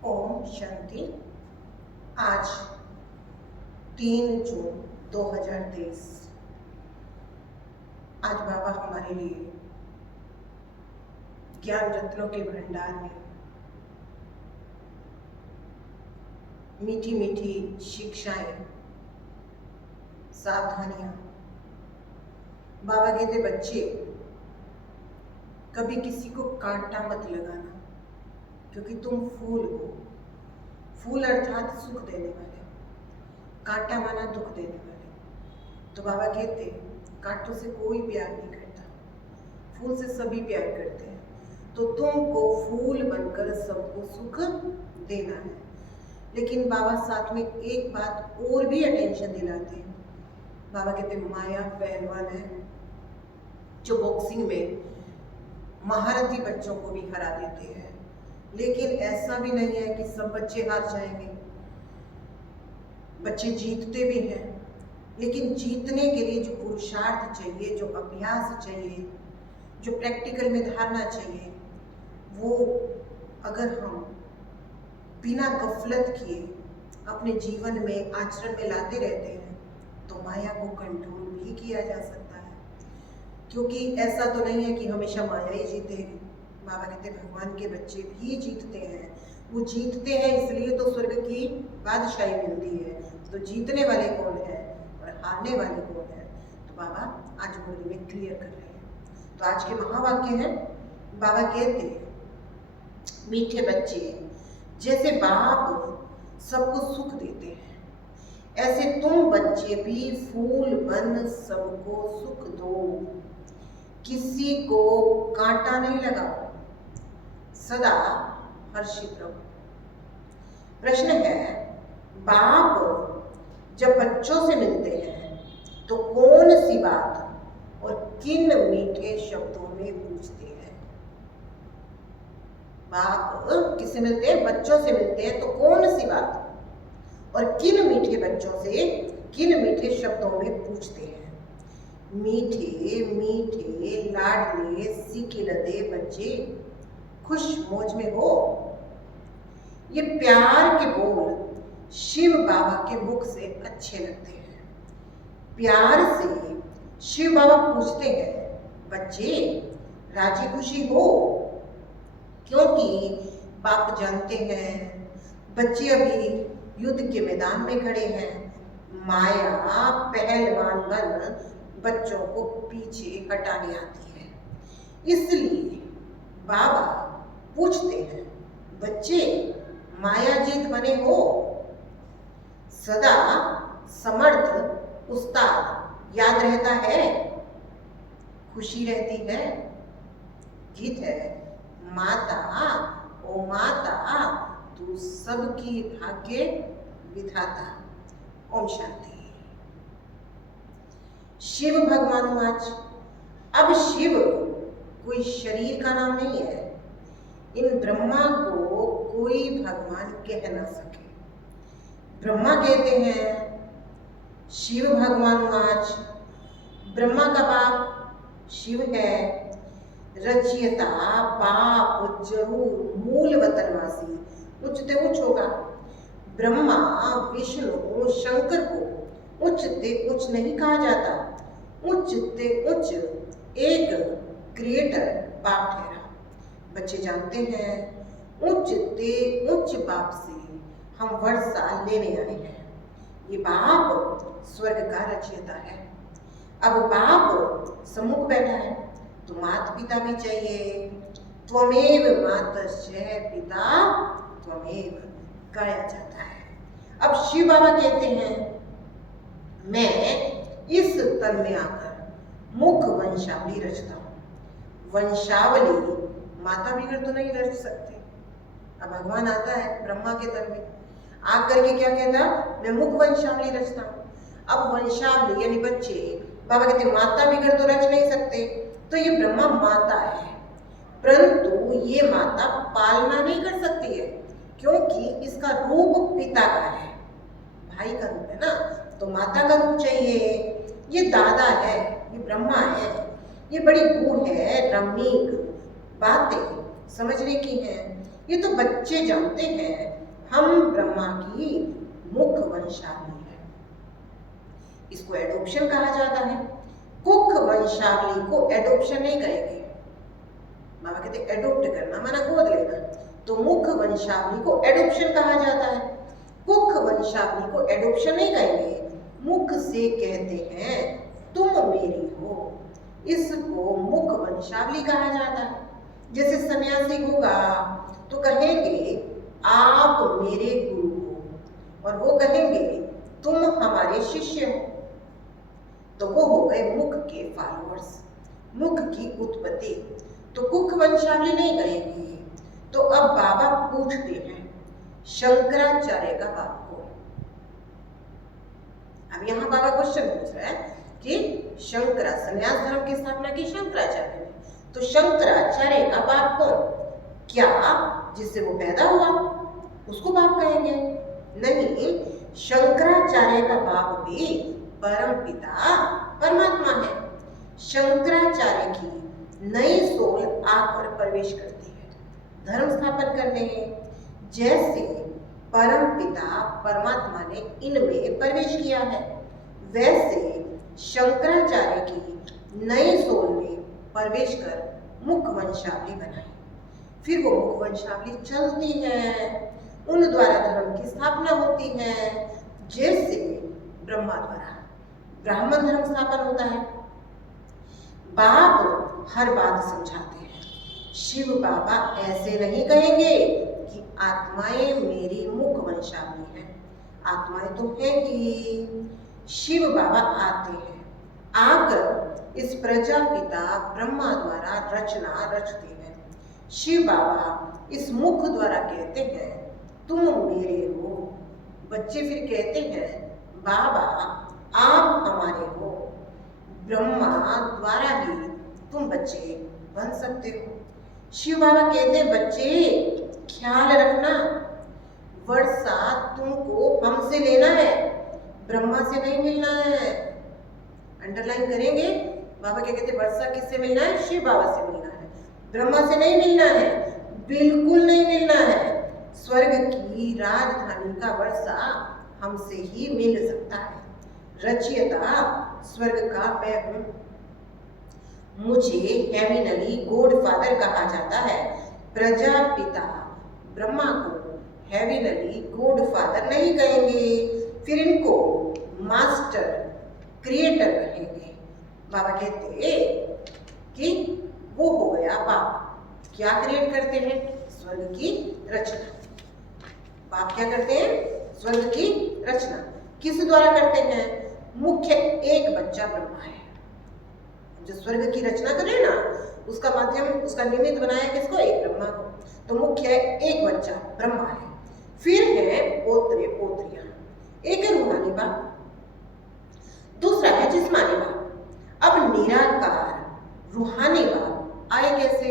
ओम शांति। आज 3 जून 2023। आज बाबा हमारे लिए ज्ञान रत्नों के भंडार में मीठी मीठी शिक्षाएं, सावधानियां। बाबा कहते बच्चे कभी किसी को कांटा मत लगाना, क्योंकि तुम फूल हो। फूल अर्थात सुख देने वाले, कांटा माना दुख देने वाले। तो बाबा कहते कांटों से कोई प्यार नहीं करता, फूल से सभी प्यार करते हैं। तो तुमको फूल बनकर सबको सुख देना है। लेकिन बाबा साथ में एक बात और भी अटेंशन दिलाते हैं। बाबा कहते माया पहलवान है जो बॉक्सिंग में महारथी बच्चों को भी हरा देते हैं। लेकिन ऐसा भी नहीं है कि सब बच्चे हार जाएंगे, बच्चे जीतते भी हैं। लेकिन जीतने के लिए जो पुरुषार्थ चाहिए, जो अभ्यास चाहिए, जो प्रैक्टिकल में धारना चाहिए, वो अगर हम बिना गफलत किए अपने जीवन में आचरण में लाते रहते हैं तो माया को कंट्रोल भी किया जा सकता है। क्योंकि ऐसा तो नहीं है कि हमेशा माया ही जीतेगी। बाबा कहते भगवान के बच्चे भी जीतते हैं। वो जीतते हैं इसलिए तो स्वर्ग की बादशाही मिलती है। तो जीतने वाले कौन है और हारने वाले कौन है, तो बाबा आज मुरली में क्लियर कर रहे हैं। तो आज के महावाक्य हैं, बाबा कहते हैं मीठे बच्चे जैसे बाप सबको सुख देते हैं, ऐसे तुम बच्चे भी फूल बन सबको सुख दो। किसी को कांटा नहीं लगाओ, सदा हर्षित रहो। प्रश्न है, बाप जब बच्चों से मिलते हैं तो कौन सी बात और किन मीठे शब्दों में पूछते हैं? बाप किससे मिलते हैं? बच्चों से मिलते हैं। तो कौन सी बात और किन मीठे बच्चों से किन मीठे शब्दों में पूछते हैं? मीठे मीठे लाडले सिकिलदे बच्चे खुश मौज में हो। ये प्यार के बोल शिव बाबा के मुख से अच्छे लगते हैं। प्यार से शिव बाबा पूछते हैं, बच्चे राजी खुशी हो? क्योंकि बाप जानते हैं बच्चे अभी युद्ध के मैदान में खड़े हैं। माया पहलवान बन बच्चों को पीछे हटाने आती है। इसलिए बाबा पूछते हैं, बच्चे मायाजीत बने हो? सदा समर्थ उस्ताद याद रहता है? खुशी रहती है? गीत है, माता ओ माता तू सबकी भाग्य विधाता। ओम शांति। शिव भगवान आज, अब शिव कोई शरीर का नाम नहीं है। इन ब्रह्मा को कोई भगवान कह ना सके। ब्रह्मा कहते हैं शिव भगवान आज, ब्रह्मा का बाप शिव है। रचयिता बाप जरूर मूल वतनवासी उच्चते उच्च होगा। ब्रह्मा विष्णु शंकर को उच्चते उच्च नहीं कहा जाता। उच्चते उच्च एक क्रिएटर बाप ठहरा। बच्चे जानते हैं उच्चते उच्च बाप से हम वर्षा लेने आए हैं। ये बाप स्वर्ग का रचयिता है। अब बाप सम्मुख बैठा है तो माता पिता भी चाहिए। त्वमेव मातश्च पिता त्वमेव गाया जाता है। अब शिव बाबा कहते हैं, मैं इस तन में आकर मुख वंशावली रचता हूँ। वंशावली माता बिगड़ तो नहीं रच सकते। अब भगवान आता है ब्रह्मा के तन में आकर के क्या कहता, मैं मुख वंशावली रचता हूँ। अब वंशावली यानी बच्चे, बाबा कहते माता बिगड़ तो रच नहीं सकते। तो ये ब्रह्मा माता है, परंतु ये माता पालना नहीं कर सकती है, क्योंकि इसका रूप पिता का है, भाई का रूप है ना। तो माता का रूप चाहिए। ये दादा है, ये ब्रह्मा है, ये बड़ी गूढ़ है, रमणीक बातें समझने की हैं। ये तो बच्चे जानते हैं हम ब्रह्मा की मुख वंशावली है। इसको एडॉप्शन कहा जाता है। कुख वंशावली को एडॉप्शन नहीं कहेंगे। बाबा कहते एडॉप्ट करना माना गोद लेना, तो मुख वंशावली को एडॉप्शन कहा जाता है। कुख वंशावली को एडॉप्शन नहीं कहेंगे, मुख से कहते हैं तुम मेरी हो, इसको मुख वंशावली कहा जाता है। जैसे सन्यासी होगा तो कहेंगे आप मेरे गुरु हो, और वो कहेंगे तुम हमारे शिष्य हो, तो वो हो गए मुख के फॉलोअर्स, मुख की उत्पत्ति। तो कुख वंशावली नहीं कहेंगे। तो अब बाबा पूछते हैं शंकराचार्य का बाप को। अब यहाँ बाबा क्वेश्चन पूछ रहा है कि शंकरा संन्यास धर्म की स्थापना की शंकराचार्य ने, तो शंकराचार्य का बाप कौन? क्या जिससे वो पैदा हुआ उसको बाप कहेंगे? नहीं, शंकराचार्य का बाप भी परम पिता परमात्मा है। शंकराचार्य की नई सोल आकर प्रवेश करती है धर्म स्थापन करने। जैसे परम पिता परमात्मा ने इनमें प्रवेश किया है, वैसे शंकराचार्य की नई सोल में प्रवेश कर मुख वंशावली बनाई। फिर वो मुख वंशावली चलती है, उन द्वारा धर्म की स्थापना होती है। जैसे ब्रह्मा द्वारा ब्राह्मण धर्म स्थापन होता है। बाप हर बात समझाते हैं। शिव बाबा ऐसे नहीं कहेंगे कि आत्माएं मेरी मुख वंशावली है, आत्माएं तो है ही। शिव बाबा आते हैं, आकर इस प्रजापिता ब्रह्मा द्वारा रचना रचते हैं। शिव बाबा इस मुख द्वारा कहते हैं तुम मेरे हो। बच्चे फिर कहते हैं बाबा आप हमारे हो। ब्रह्मा द्वारा ही तुम बच्चे बन सकते हो। शिव बाबा कहते हैं बच्चे ख्याल रखना, वर्षा तुमको हमसे लेना है, ब्रह्मा से नहीं मिलना है। अंडरलाइन करेंगे। बाबा क्या कहते हैं? वर्षा किससे मिलना है? शिव बाबा से मिलना है, ब्रह्मा से नहीं मिलना है, बिल्कुल नहीं मिलना है। स्वर्ग की राजधानी का वर्षा हमसे ही मिल सकता है। रचयिता स्वर्ग का मैं हूं। मुझे हेमिनली गॉड फादर कहा जाता है। प्रजापिता ब्रह्मा को हेमिनली गॉड फादर नहीं कहेंगे, फिर इनको मास्टर क्रिएटर कहेंगे। बाबा कहते कि वो हो गया बाप। क्या क्रिएट करते हैं? स्वर्ग की रचना। बाप क्या करते हैं? स्वर्ग की रचना। किस द्वारा करते हैं? मुख्य एक बच्चा ब्रह्मा है जो स्वर्ग की रचना करे ना, उसका माध्यम, उसका निमित्त बनाया किसको? एक ब्रह्मा को। तो मुख्य एक बच्चा ब्रह्मा है। फिर है पोत्रे पोत्रियां। एक है रूहानी बाप, दूसरा है जिस्मानी बाप। अब निराकार रूहानी बाप आए कैसे?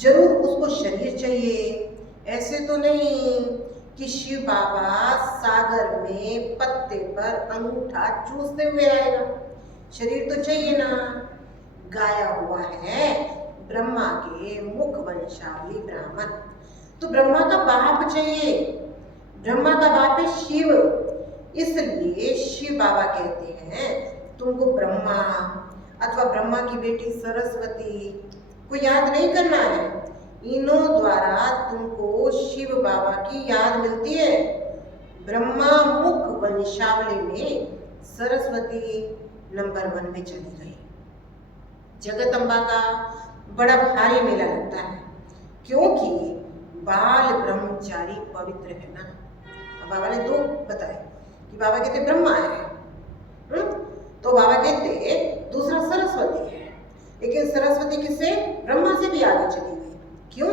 जरूर उसको शरीर चाहिए। ऐसे तो नहीं कि शिव बाबा सागर में पत्ते पर अंगूठा चूसते हुए आएगा। शरीर तो चाहिए ना। गाया हुआ है ब्रह्मा के मुख वंशावली ब्राह्मण, तो ब्रह्मा का बाप चाहिए। ब्रह्मा का बाप है शिव, इसलिए शिव बाबा कहते हैं तुमको ब्रह्मा अथवा ब्रह्मा की बेटी सरस्वती को याद नहीं करना है। इन्हों द्वारा तुमको शिव बाबा की याद मिलती है। ब्रह्मा मुख वंशावली में सरस्वती नंबर 1 में चली गई। जगदम्बा का बड़ा भारी मेला लगता है, क्योंकि बाल ब्रह्मचारी पवित्र है ना। अब बाबा ने 2 बताए कि बाबा कहते ब्रह्मा है, तो बाबा कहते दूसरा सरस्वती है। लेकिन सरस्वती किससे? ब्रह्मा से भी आगे चली गई। क्यों?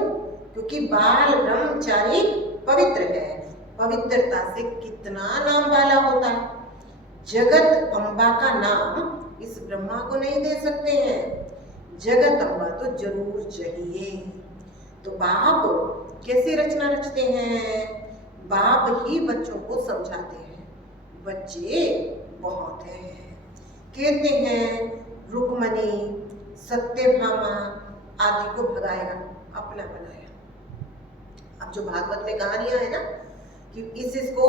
क्योंकि बाल ब्रह्मचारी पवित्र है। पवित्रता से कितना नाम वाला होता है। जगत अम्बा का नाम इस ब्रह्मा को नहीं दे सकते हैं। जगत अम्बा तो जरूर चाहिए। तो बाप कैसी रचना रचते हैं? बाप ही बच्चों को समझाते हैं। बच्चे बहुत हैं। कहते हैं रुक्मणी सत्यभामा आदि को भगाएगा, अपना बनाया। अब जो भागवत में कहानियां है ना कि इसको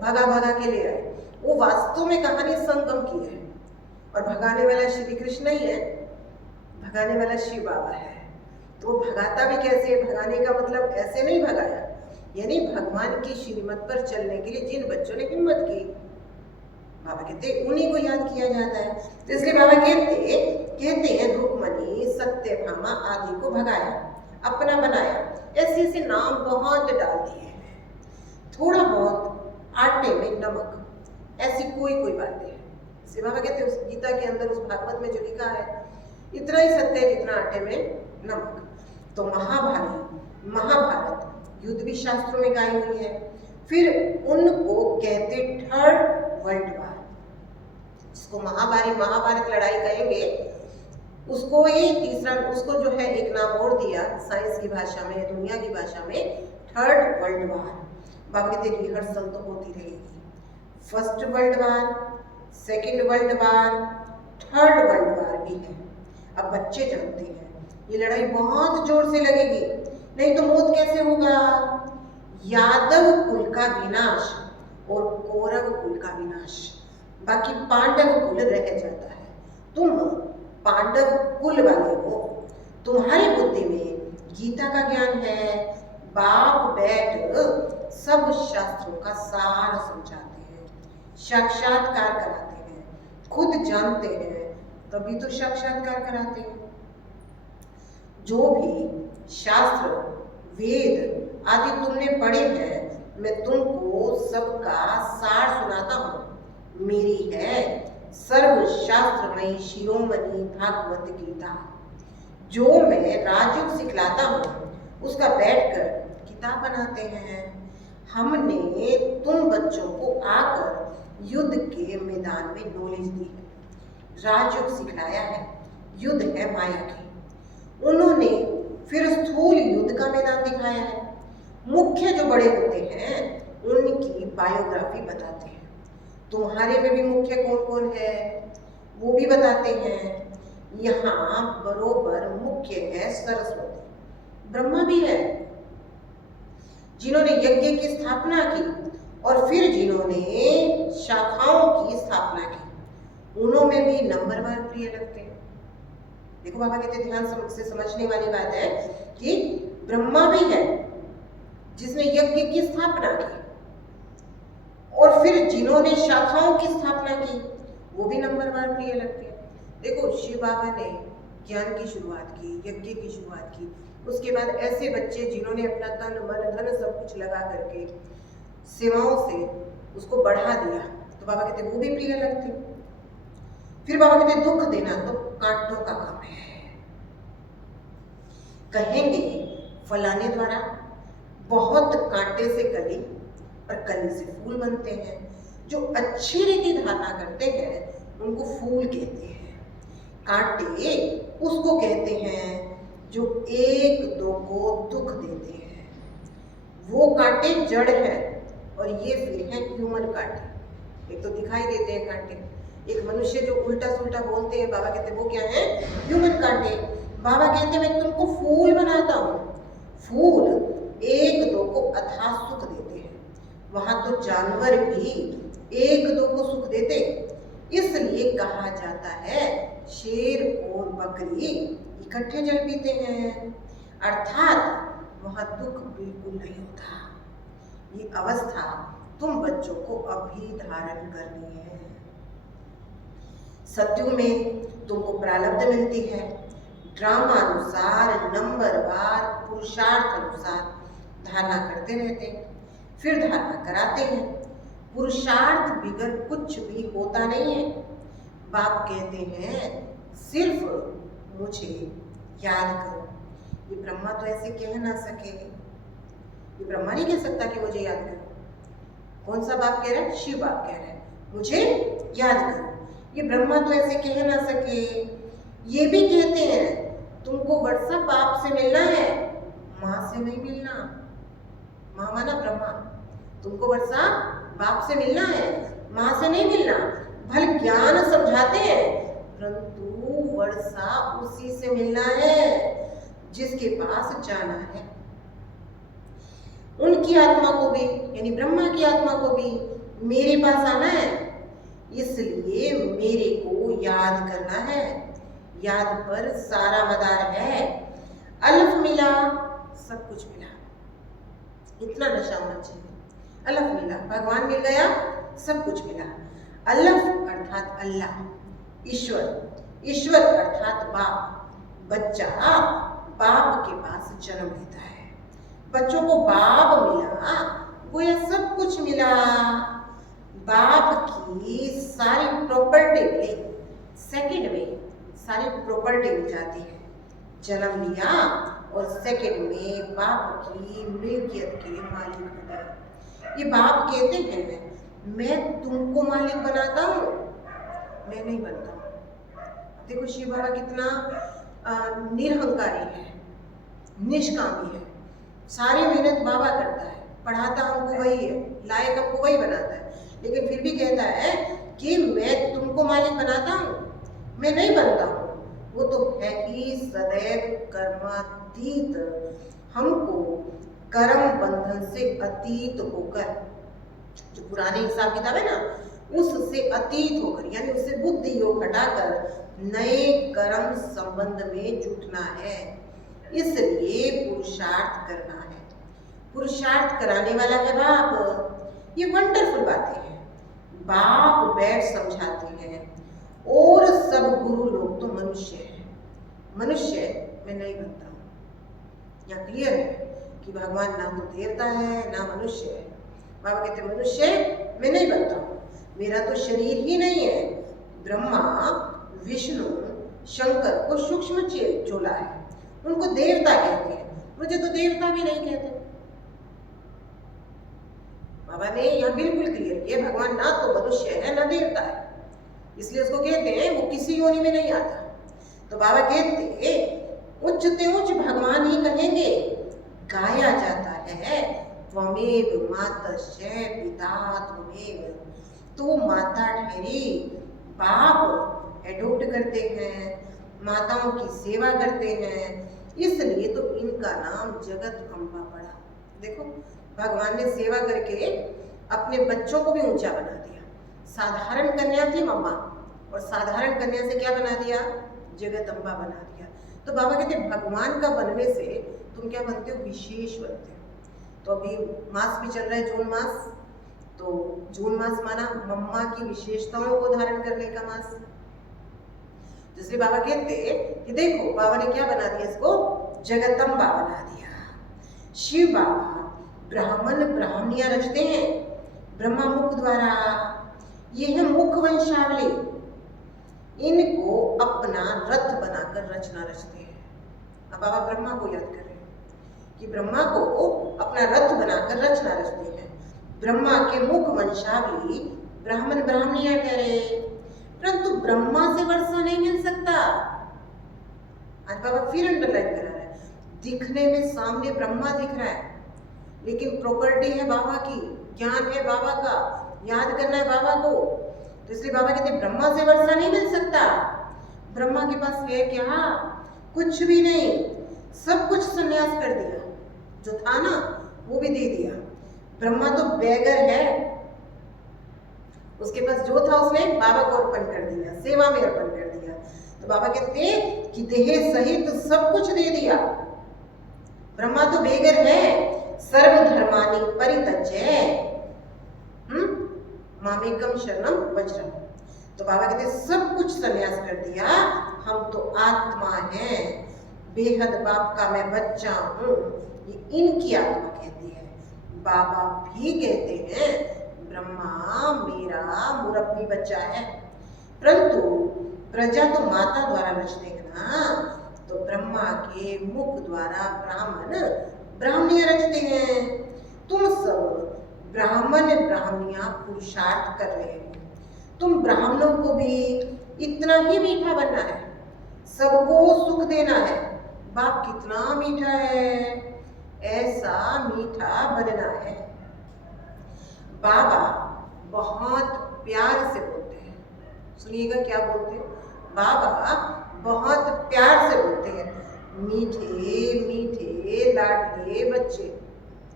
भगा भगा के ले आए, वो वास्तव में कहानी संगम की है और भगाने वाला श्री कृष्ण ही है, भगाने वाला शिव बाबा है। तो वो भगाता भी कैसे, भगाने का मतलब ऐसे नहीं भगाया, यानी भगवान की श्रीमत पर चलने के लिए जिन बच्चों ने हिम्मत की, बाबा कहते उन्हीं को याद किया जाता है। तो इसलिए बाबा कहते हैं रुक्मणी सत्यभामा आदि को भगाया, अपना बनाया, ऐसे ऐसे नाम बहुत डाल दिए हैं। थोड़ा बहुत आटे में नमक, ऐसी कोई बातें हैं। इसलिए बाबा कहते हैं उस गीता के अंदर, उस भागवत में जो लिखा है इतना ही सत्य है जितना आटे में नमक। तो महाभारत युद्ध भी शास्त्रों में गाई हुई है। फिर उनको कहते थर्ड वर्ल्ड वार, जिसको महाभारत लड़ाई कहेंगे, उसको ये तीसरा, उसको जो है एक नाम और दिया साइंस की भाषा में, दुनिया की भाषा में, थर्ड वर्ल्ड वार। बाबा कहते रिहर्सल तो होती रहेगी, first world war, second world war, third world war भी है। अब बच्चे जानते हैं ये लड़ाई बहुत जोर से लगेगी, नहीं तो मौत कैसे होगा। यादव कुल का विनाश और कौरव कुल का विनाश, बाकी पांडव कुल रह जाता है। तुम पांडव कुल वाले हो, तुम्हारी बुद्धि में गीता का ज्ञान है, बाप बैठ सब शास्त्रों का सार समझाते हैं, साक्षात्कार कराते हैं, खुद जानते हैं तभी तो साक्षात्कार कराते हैं। जो भी शास्त्र वेद आदि तुमने पढ़े हैं, मैं तुमको सबका सार सुनाता हूँ। मेरी है सर्वशास्त्रमयी शिरोमणि भागवत गीता, जो मैं राजयोग सिखलाता हूँ उसका बैठकर किताब बनाते हैं। हमने तुम बच्चों को आकर युद्ध के मैदान में नॉलेज दी है, राजयोग सिखलाया है, युद्ध है माया की। उन्होंने फिर स्थूल युद्ध का मैदान दिखाया है। मुख्य जो बड़े होते हैं उनकी बायोग्राफी बताते हैं। तुम्हारे में भी मुख्य कौन कौन है वो भी बताते हैं। यहाँ बरोबर मुख्य है सरस्वती, ब्रह्मा भी है जिन्होंने यज्ञ की स्थापना की, और फिर जिन्होंने शाखाओं की स्थापना की, उन्होंने भी नंबरवार प्रिय लगते हैं। देखो बाबा कहते ध्यान से समझने वाली बात है कि ब्रह्मा भी है जिसने यज्ञ की स्थापना की, और फिर जिन्होंने शाखाओं की स्थापना की वो भी नंबरवार प्रिय लगते हैं। देखो शिव बाबा ने ज्ञान की शुरुआत की, यज्ञ की शुरुआत की, उसके बाद ऐसे बच्चे जिन्होंने अपना तन मन धन सब कुछ लगा करके सेवाओं से उसको बढ़ा दिया, तो बाबा कहते वो भी प्रिय लगते। फिर बाबा कहते दुख देना तो कांटों का काम है। कहेंगे फलाने द्वारा बहुत कांटे से कली और कली से फूल बनते हैं। जो अच्छी रीति धारणा करते हैं उनको फूल कहते हैं। कांटे उसको कहते हैं जो एक दो को दुख देते हैं, वो कांटे जड़ है, और ये फिर है ह्यूमन कांटे। एक तो दिखाई देते हैं कांटे, एक मनुष्य जो उल्टा सुल्टा बोलते हैं, बाबा कहते हैं वो क्या है, ह्यूमन कांटे। बाबा कहते हैं मैं तुमको फूल बनाता हूँ। फूल एक दो को अथाह सुख देते हैं, वहां तो जानवर भी एक दो को सुख देते, इसलिए कहा जाता है शेर और बकरी इकट्ठे जल पीते हैं, अर्थात वहां दुख बिल्कुल नहीं होता। ये अवस्था तुम बच्चों को अभी धारण करनी है। सत्युग में तुमको प्रारब्ध मिलती है, ड्रामा अनुसार नंबरवार पुरुषार्थ अनुसार धारणा करते रहते हैं, फिर धारणा कराते हैं। पुरुषार्थ बिगर कुछ भी होता नहीं है। बाप कहते हैं सिर्फ मुझे याद करो। ये ब्रह्मा तो ऐसे कह ना सके, ये ब्रह्मा नहीं कह सकता कि मुझे याद करो। कौन सा बाप कह रहा है, शिव बाप कह रहा है मुझे याद करो। ये ब्रह्मा तो ऐसे कह ना सके। ये भी कहते हैं तुमको वर्षा बाप से मिलना है, माँ से नहीं मिलना। माँ माना ब्रह्मा, तुमको वर्षा बाप से मिलना है, माँ से नहीं मिलना। भले ज्ञान समझाते हैं, परंतु वर्षा उसी से मिलना है जिसके पास जाना है। उनकी आत्मा को भी यानी ब्रह्मा की आत्मा को भी मेरे पास आना है, इसलिए मेरे को याद करना है। याद पर सारा मदार है। अल्फ मिला, सब कुछ मिला। इतना नशा होना चाहिए। अल्फ मिला, भगवान मिल गया, सब कुछ मिला। अल्फ अर्थात अल्लाह, ईश्वर। ईश्वर अर्थात बाप। बच्चा बाप के पास जन्म लेता है। बच्चों को बाप मिला, गोया सब कुछ मिला। बाप की सारी प्रॉपर्टी मिली, सेकंड में सारी प्रॉपर्टी मिल जाती है। जन्म लिया और सेकंड में बाप की मिल्कियत के मालिक हो गए। ये बाप कहते हैं मैं तुमको मालिक बनाता हूँ, मैं नहीं बनता हूँ। देखो शिव बाबा कितना निरहंकारी है, निष्कामी है। सारी मेहनत बाबा करता है, पढ़ाता हमको वही है, लायक हमको वही बनाता है, लेकिन फिर भी कहता है कि मैं तुमको मालिक बनाता हूँ, मैं नहीं बनता हूँ। वो तो है ही सदैव कर्मातीत, हमको कर्म बंधन से अतीत होकर, जो पुराने हिसाब किताब है ना, उससे अतीत होकर यानी उससे बुद्धि योग हटाकर नए कर्म संबंध में जुटना है। इसलिए पुरुषार्थ करना है। पुरुषार्थ कराने वाला है बाप। ये वंडरफुल बातें हैं। बाप बैठ समझाते हैं और सब गुरु लोग तो मनुष्य हैं। मनुष्य मैं नहीं बनता हूँ। यहाँ क्लियर है कि भगवान ना तो देवता है ना मनुष्य है। बाबा कहते मनुष्य मैं नहीं बनता हूँ, मेरा तो शरीर ही नहीं है। ब्रह्मा विष्णु शंकर को सूक्ष्म चोला है, उनको देवता कहते हैं, मुझे तो देवता भी नहीं कहते। बाबा ने यहाँ बिल्कुल क्लियर किया भगवान ना तो मनुष्य है ना देवता है, इसलिए उसको कहते हैं वो किसी योनि में नहीं आता। तो बाबा कहते उच्चते उच्च भगवान ही कहेंगे। गाया जाता है त्वमेव मातश्च पिता त्वमेव, तो माता ठहरी, बाप एडॉप्ट करते हैं, माताओं की सेवा करते हैं, इसलिए तो इनका नाम जगत अम्बा पड़ा। देखो भगवान ने सेवा करके अपने बच्चों को भी ऊंचा बना दिया। साधारण कन्या थी मम्मा, और साधारण कन्या से क्या बना दिया, जगत अम्बा बना दिया। तो बाबा कहते भगवान का बनने से तुम क्या बनते हो, विशेष बनते हो। तो अभी मास भी चल रहा है, जून मास, तो जून मास माना मम्मा की विशेषताओं को धारण करने का मास। जिसलिए बाबा कहते कि देखो बाबा ने क्या बना दिया, इसको जगदम्बा बना दिया। शिव बाबा ब्राह्मण ब्राह्मणियां रचते हैं ब्रह्मा मुख द्वारा। ये है मुख वंशावली, इनको अपना रथ बनाकर रचना रचते हैं। अब बाबा ब्रह्मा को याद कर रहे हैं कि ब्रह्मा को अपना रथ बनाकर रचना रचते हैं। ब्रह्मा के मुख वंशावली ब्राह्मण ब्राह्मणियां कह रहे, परंतु ब्रह्मा से वर्षा नहीं मिल सकता। आज बाबा फिर अंडरलाइन करा रहा है, दिखने में सामने ब्रह्मा दिख रहा है, लेकिन प्रॉपर्टी है बाबा की, ज्ञान है बाबा का, याद करना है बाबा को। तो इसलिए बाबा कहते ब्रह्मा से वर्षा नहीं मिल सकता। ब्रह्मा के पास है क्या, कुछ भी नहीं, सब कुछ संन्यास कर दिया, जो था ना वो भी दे दिया। ब्रह्मा तो बेगर है, उसके पास जो था उसने बाबा को अर्पण कर दिया, सेवा में अर्पण कर दिया। तो बाबा कहते कि देह सहित सब कुछ दे दिया। ब्रह्मा तो बेगर है, सर्वधर्मानि परित्यज्य मामेकम शरणम वज्रम। तो बाबा कहते सब कुछ संन्यास कर दिया, हम तो आत्मा हैं, बेहद बाप का मैं बच्चा हूँ, ये इनकी आत्मा कहती है। बाबा भी कहते हैं ब्रह्मा मेरा मुरब्बी बच्चा है, परंतु प्रजा तो माता द्वारा रचते हैं ना, तो ब्रह्मा के मुख द्वारा ब्राह्मण ब्राह्मणियां रचते हैं। तुम सब ब्राह्मण ब्राह्मणियां पुरुषार्थ कर रहे हो, तुम ब्राह्मणों को भी इतना ही मीठा बनना है, सबको सुख देना है। बाप कितना मीठा है, ऐसा मीठा बनना है। बाबा बहुत प्यार से बोलते हैं, सुनिएगा क्या बोलते हैं। बाबा बहुत प्यार से बोलते हैं, मीठे मीठे लाडले बच्चे,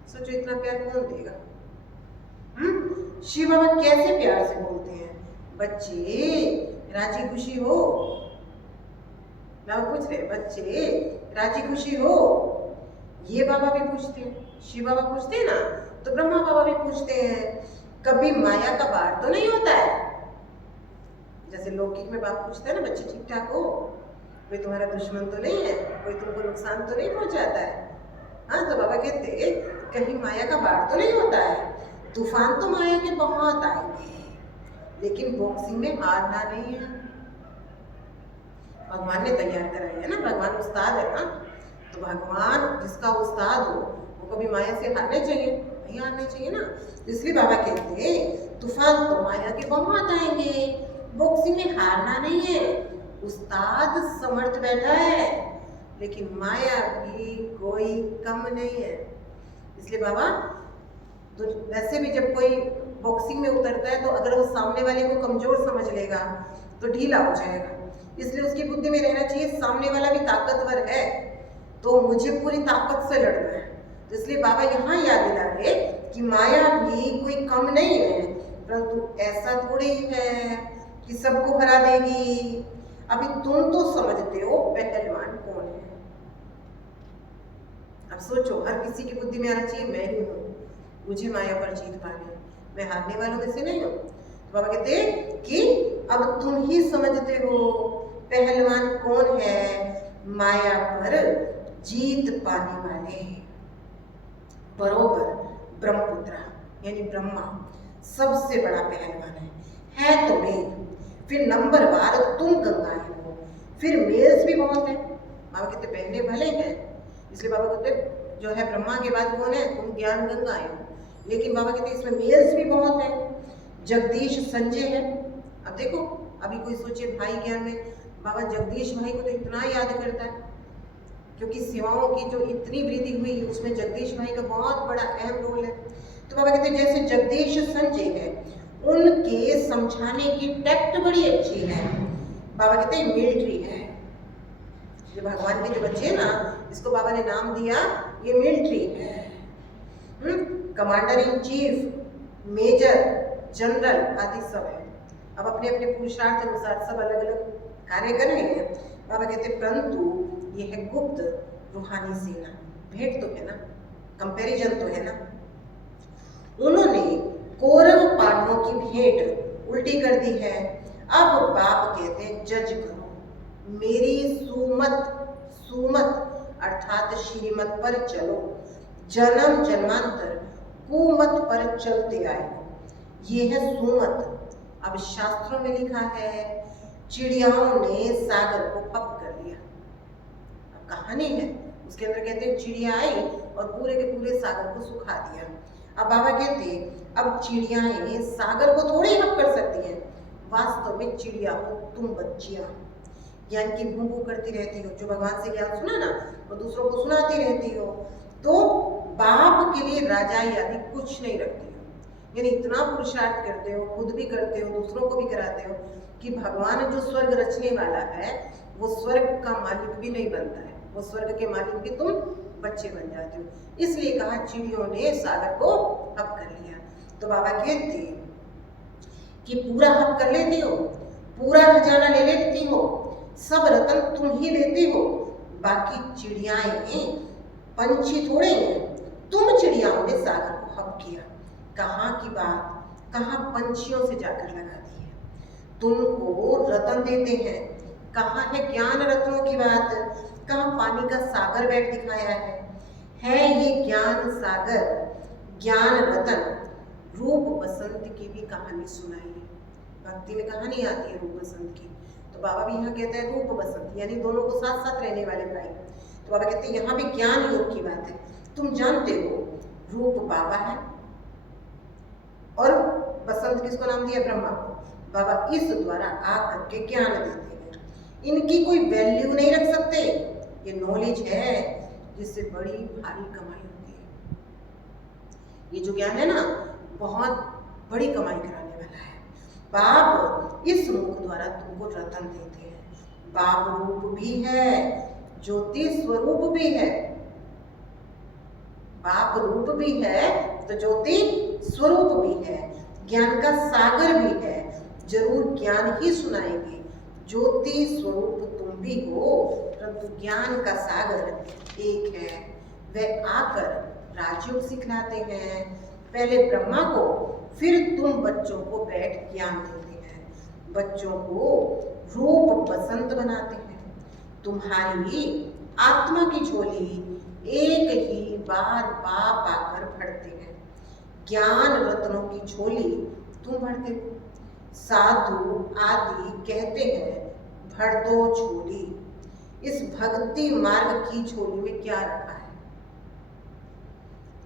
सोचो इतना प्यार कौन देगा? शिव बाबा कैसे प्यार से बोलते हैं, बच्चे राजी खुशी हो। बाबा पूछ रहे बच्चे राजी खुशी हो। ये बाबा भी पूछते हैं, शिव बाबा पूछते हैं ना, तो ब्रह्मा बाबा भी पूछते हैं कभी माया का बाढ़ तो नहीं होता है? जैसे लौकिक में बाप पूछते हैं ना, बच्चे ठीक ठाक हो, कोई तुम्हारा दुश्मन तो नहीं है, कोई तुमको नुकसान तो नहीं पहुंचाता है? हाँ, तो बाबा कहते कहीं माया का बाढ़ तो नहीं होता है? तूफान तो माया के बहुत आएंगे, लेकिन बॉक्सिंग में हारना नहीं है। भगवान ने तैयार कराई है ना, भगवान उस्ताद है ना, तो भगवान जिसका उस्ताद हो वो कभी माया से हारने चाहिए? नहीं हारने चाहिए ना। इसलिए बाबा कहते हैं तूफान तो माया के बहुत आएंगे, बॉक्सिंग में हारना नहीं है। उस्ताद समर्थ बैठा है, लेकिन माया भी कोई कम नहीं है। इसलिए बाबा तो वैसे भी जब कोई बॉक्सिंग में उतरता है तो अगर वो सामने वाले को कमजोर समझ लेगा तो ढीला हो जाएगा। इसलिए उसकी बुद्धि में रहना चाहिए सामने वाला भी ताकतवर है तो मुझे पूरी ताकत से लड़ना है। तो इसलिए बाबा यहाँ याद दिला रहे कि माया भी कोई कम नहीं है, परंतु ऐसा थोड़ी है कि सबको हरा देगी। अभी तुम तो समझते हो पहलवान कौन है। अब सोचो, हर किसी की बुद्धि में आना चाहिए मैं ही हूँ, मुझे माया पर जीत पानी, मैं हारने वालों में से नहीं हूँ। तो बाबा कहते हैं कि अब तुम ही समझते हो पहलवान कौन है, माया पर जीत पाने वाले। बरोबर ब्रह्मपुत्र यानी ब्रह्मा सबसे बड़ा पहलवान है तो मेल, फिर नंबर वार तुम गंगाएं हो, फिर मेल्स भी बहुत है। बाबा कहते पहले भले हैं, इसलिए बाबा कहते जो है ब्रह्मा के बाद कौन है, तुम ज्ञान गंगाएं हो, लेकिन बाबा कहते इसमें मेल्स भी बहुत है। जगदीश संजय है। अब देखो, अभी कोई सोचे भाई ज्ञान में, बाबा जगदीश भाई को तो इतना याद करता है क्योंकि सेवाओं की जो इतनी वृद्धि हुई उसमें जगदीश भाई का बहुत बड़ा अहम रोल है। तो बाबा कहते हैं जैसे जगदीश संजय है, उनके समझाने की टैक्ट बड़ी अच्छी है। बाबा कहते हैं मिलिट्री है। जो भगवान के जो बच्चे हैं ना, इसको बाबा ने नाम दिया ये मिलिट्री है। Commander in chief, major, general आदि सब है। अब अपने अपने पुरुषार्थ अनुसार सब अलग अलग कार्य कर रहे हैं। बाबा कहते परंतु ये है गुप्त रूहानी सेना। भेंट तो है ना, कंपैरिजन तो है ना। उन्होंने कौरव पांडवों की भेंट उल्टी कर दी है। अब बाप कहते हैं जज करो, मेरी सुमत अर्थात श्रीमत पर चलो, जन्म जन्मांतर कुमत पर चलते आए हो। ये है सुमत। अब शास्त्रों में लिखा है चिड़ियाओं ने सागर को पक कर लिया। अब कहानी है, उसके अंदर कहते हैं चिड़िया आई और पूरे के पूरे सागर को सुखा दिया। अब बाबा कहते अब चिड़ियाएं सागर को थोड़ी हप कर सकती हैं, वास्तव में चिड़िया हो तुम बच्चियां, ज्ञान की भूं भूं करती रहती हो, जो भगवान से ज्ञान सुना ना वो दूसरों को सुनाती रहती हो, तो बाप के लिए राजाई आदि कुछ नहीं रखती हो, यानी इतना पुरुषार्थ करते हो, खुद भी करते हो, दूसरों को भी कराते हो कि भगवान जो स्वर्ग रचने वाला है वो स्वर्ग का मालिक भी नहीं बनता है, वो स्वर्ग के मालिक भी तुम बच्चे बन जाते हो। इसलिए कहा चिड़ियों ने सागर को हप कर लिया। तो बाबा कहते कि पूरा हप कर लेती हो, पूरा खजाना ले लेती हो, सब रतन तुम ही लेती हो, बाकी चिड़ियाएं पंछी थोड़े हैं, तुम चिड़ियाओं ने सागर को हप किया। कहाँ की बात, कहाँ पंछियों से जाकर लगा दी है। तुमको रतन देते हैं, कहाँ है ज्ञान रत्नों की बात, कहाँ पानी का सागर बैठ दिखाया है ये ज्ञान सागर, ज्ञान रतन। रूप बसंत की भी कहानी सुनाई है, भक्ति में कहानी आती है रूप बसंत की। तो बाबा भी यहाँ कहते हैं रूप बसंत, यानी दोनों को साथ साथ रहने वाले भाई। तो बाबा कहते हैं यहाँ भी ज्ञान योग की बात है। तुम जानते हो रूप बाबा है और बसंत किसको नाम दिया, ब्रह्मा को। बाबा इस द्वारा आकर के ज्ञान देते हैं, इनकी कोई वैल्यू नहीं रख सकते। ये नॉलेज है जिससे बड़ी भारी कमाई होती है। ये जो ज्ञान है ना बहुत बड़ी कमाई कराने वाला है। बाप इस मुख द्वारा तुमको रतन देते हैं। बाप रूप भी है, ज्योति स्वरूप भी है। बाप रूप भी है तो ज्योति स्वरूप भी है, ज्ञान का सागर भी है, जरूर ज्ञान ही सुनाएंगे। ज्योति स्वरूप तुम भी हो, परंतु ज्ञान का सागर एक है। वह आकर राजयोग सिखलाते हैं, पहले ब्रह्मा को, फिर तुम बच्चों को बैठ ज्ञान देते हैं। बच्चों को रूप बसंत बनाते हैं। तुम्हारी आत्मा की झोली एक ही बार बाप आकर भरते हैं। ज्ञान रत्नों की झोली तुम भरते हो। साधु आदि कहते हैं भर दो झोली। इस भक्ति मार्ग की झोली में क्या रखा है?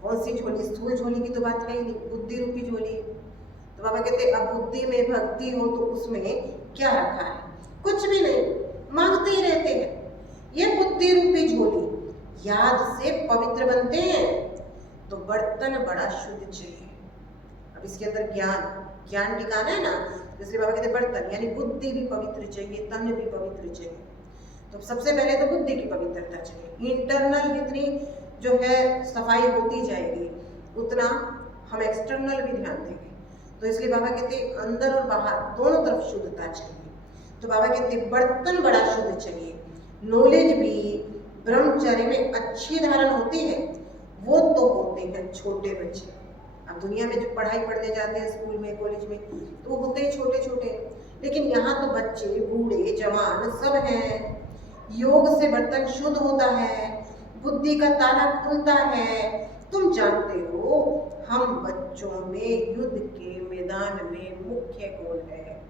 कौन सी झोली? स्थूल झोली की तो बात है ही नहीं, बुद्धि रूपी झोली। तो बाबा कहते अब बुद्धि में भक्ति हो तो उसमें क्या रखा है? कुछ भी नहीं, मांगते ही रहते हैं। ये बुद्धि रूपी झोली याद से पवित्र बनते हैं तो बर्तन बड़ा शुद्ध चाहिए। अब इसके अंदर ज्ञान टिकाना है ना, जैसे बाबा कहते बर्तन यानी बुद्धि भी पवित्र चाहिए, तन भी पवित्र चाहिए। तो सबसे पहले तो बुद्धि की पवित्रता चाहिए। इंटरनल जितनी जो है सफाई होती जाएगी उतना हम एक्सटर्नल भी ध्यान देंगे। तो इसलिए बाबा कहते अंदर और बाहर दोनों तरफ शुद्धता चाहिए। तो बाबा कहते बर्तन बड़ा शुद्ध चाहिए। नॉलेज भी ब्रह्मचर्य में अच्छी धारण होती है, वो तो होते हैं छोटे बच्चे। अब दुनिया में जो पढ़ाई पढ़ने जाते हैं स्कूल में कॉलेज में तो वो होते हैं छोटे छोटे, लेकिन यहाँ तो बच्चे बूढ़े जवान सब हैं। योग से बर्तन शुद्ध होता है, बुद्धि का ताला खुलता है। तुम जानते हो हम बच्चों में युद्ध के मैदान में मुख्य कौन है?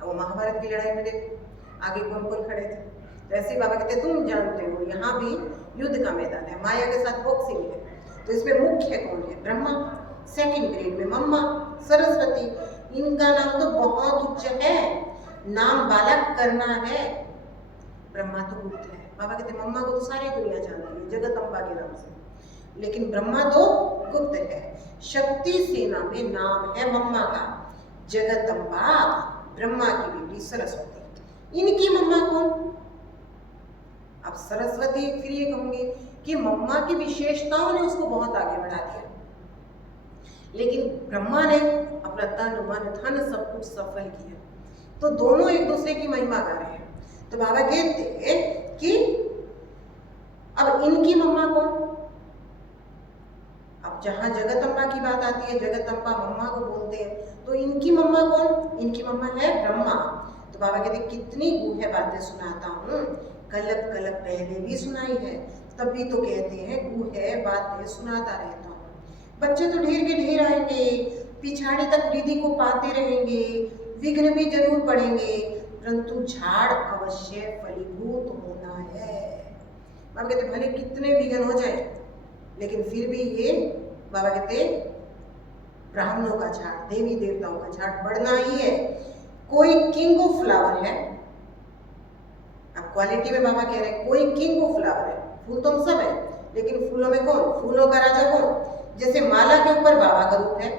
अब महाभारत की लड़ाई में देखो आगे कौन कौन खड़े थे। तो ऐसे बाबा कहते तुम जानते हो यहाँ भी युद्ध का मैदान है, माया के साथ बॉक्सिंग है। तो इसमें मुख्य कौन है? ब्रह्मा, सेकंड ग्रेड में मम्मा, सरस्वती। इनका नाम तो बहुत उच्च है, नाम बालक करना है। ब्रह्मा तो गुप्त है। बाबा कहते मम्मा को तो सारी दुनिया जानती है जगदम्बा के नाम से, लेकिन ब्रह्मा तो गुप्त है। शक्ति सेना में नाम है मम्मा का, जगदम्बा ब्रह्मा की बेटी सरस्वती। इनकी मम्मा कौन? अब सरस्वती फिर ये कहूंगी कि मम्मा की विशेषताओं ने उसको बहुत आगे बढ़ा दिया, लेकिन ब्रह्मा ने अपना तन मन धन सब कुछ सफल किया। तो दोनों एक दूसरे की महिमा गा रहे हैं। तो बाबा कहते हैं कि अब इनकी मम्मा कौन? अब जहां जगदम्बा की बात आती है, जगदम्बा मम्मा को बोलते हैं, तो इनकी मम्मा कौन? इनकी मम्मा है ब्रह्मा। तो बाबा कहते कितनी गूढ़ बातें सुनाता हूँ, कलप कलप पहले भी सुनाई है, तब भी तो कहते हैं गूढ़ बातें सुनाता रहता हूँ। बच्चे तो ढेर के ढेर आएंगे, पिछाड़ी तक रिधि को पाते रहेंगे, विघ्न भी जरूर पड़ेंगे, परंतु झाड़ अवश्य फलीभूत होना है। बाबा कहते भले कितने विघ्न हो जाए, लेकिन फिर भी ये बाबा कहते ब्राह्मणों का झाड़, देवी देवताओं का झाड़ बढ़ना ही है। कोई किंग ऑफ फ्लावर है, अब क्वालिटी में बाबा कह रहे हैं कोई किंग ऑफ फ्लावर है। फूल तो हम सब है, लेकिन फूलों में कौन? फूलों का राजा कौन? जैसे माला के ऊपर बाबा का रूप है,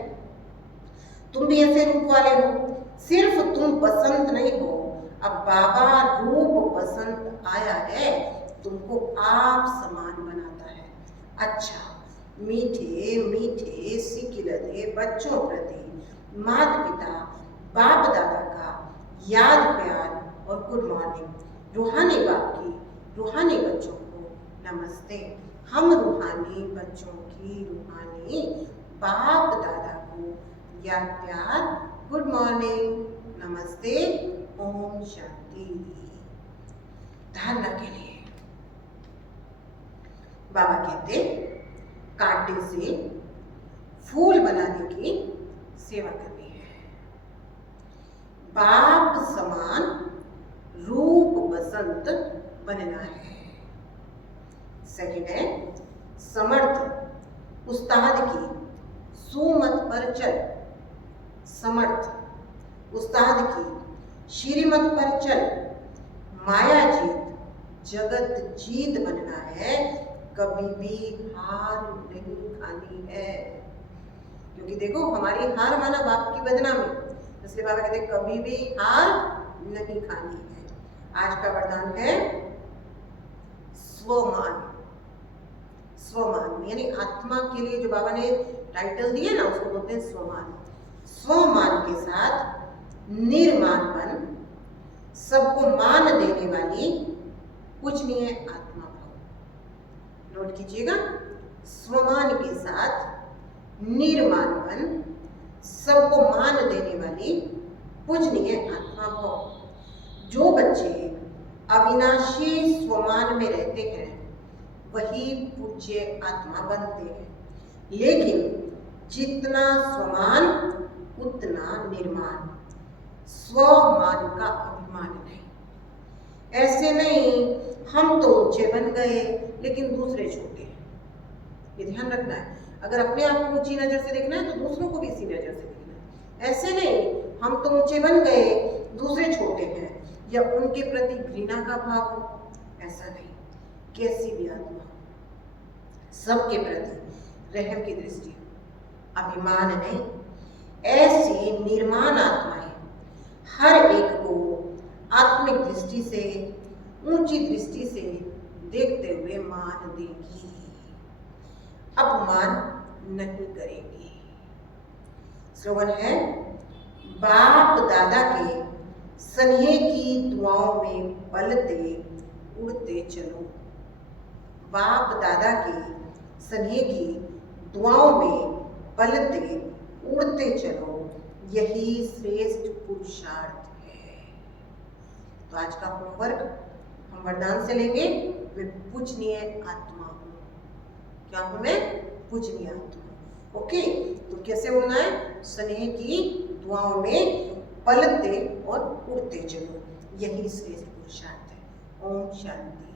तुम भी ऐसे रूप वाले हो, सिर्फ तुम बसंत नहीं हो। अब बाबा रूप बसंत आया है, तुमको आप समान बनाता है। अच्छा, मीठे मीठे सिकिलते बच्चों प्रति माता पिता बाप दादा का याद प्यार और गुड मॉर्निंग। रूहानी बाप की रूहानी बच्चों को नमस्ते। हम रूहानी बच्चों की रूहानी बाप दादा को याद प्यार गुड मॉर्निंग नमस्ते ओम शांति। धारणा के लिए बाबा कहते कांटे से फूल बनाने की सेवा करनी है। बाप समान रूप बसंत बनना है। सेकंड है समर्थ उस्ताद की सुमत पर चल। समर्थ उस्ताद की श्रीमत पर चल। माया जीत जगत जीत बनना है, कभी भी हार नहीं खानी है। क्योंकि देखो हमारी हार माना बाप की बदनामी, इसलिए बाबा कहते कभी भी हार नहीं खानी है। आज का वरदान है स्वमान। स्वमान आत्मा के लिए जो बाबा ने टाइटल दिए ना, उसको बोलते हैं स्वमान। स्वमान के साथ निर्माणपन, सबको मान देने वाली पूजनीय आत्मा भाव। नोट कीजिएगा, स्वमान के साथ निर्माणपन, सबको मान देने वाली पूजनीय आत्मा भाव। जो बच्चे अविनाशी स्वमान में रहते हैं वही पूज्य आत्मा बनते हैं, लेकिन जितना स्वमान उतना निर्माण। स्वमान का अभिमान नहीं। ऐसे नहीं हम तो ऊंचे बन गए लेकिन दूसरे छोटे हैं, ये ध्यान रखना है। अगर अपने आप को ऊंची नजर से देखना है तो दूसरों को भी इसी नजर से देखना है। ऐसे नहीं हम तो ऊंचे बन गए दूसरे छोटे हैं, या उनके प्रति घृणा का भाव हो, ऐसा नहीं। कैसी भी आत्मा सबके प्रति रहम की दृष्टि, अभिमान नहीं, ऐसी निर्माण आत्माएं हर एक को आत्मिक दृष्टि से, ऊंची दृष्टि से देखते हुए मान देगी, अपमान नहीं करेगी। स्लोगन है, बाप दादा के स्नेह की दुआओं में पलते उड़ते चलो। बाप दादा के स्नेह की दुआओं में पलते उड़ते चलो, यही श्रेष्ठ पुरुषार्थ है। तो आज का होमवर्क हम वरदान से लेंगे, वे पूजनीय आत्मा हो। क्या हूं मैं? पूजनीय आत्मा। ओके, तो कैसे होना है? स्नेह की दुआओं में पलते और उड़ते चलो, यही श्रेष्ठ पुरुषार्थ है। ओम शांति।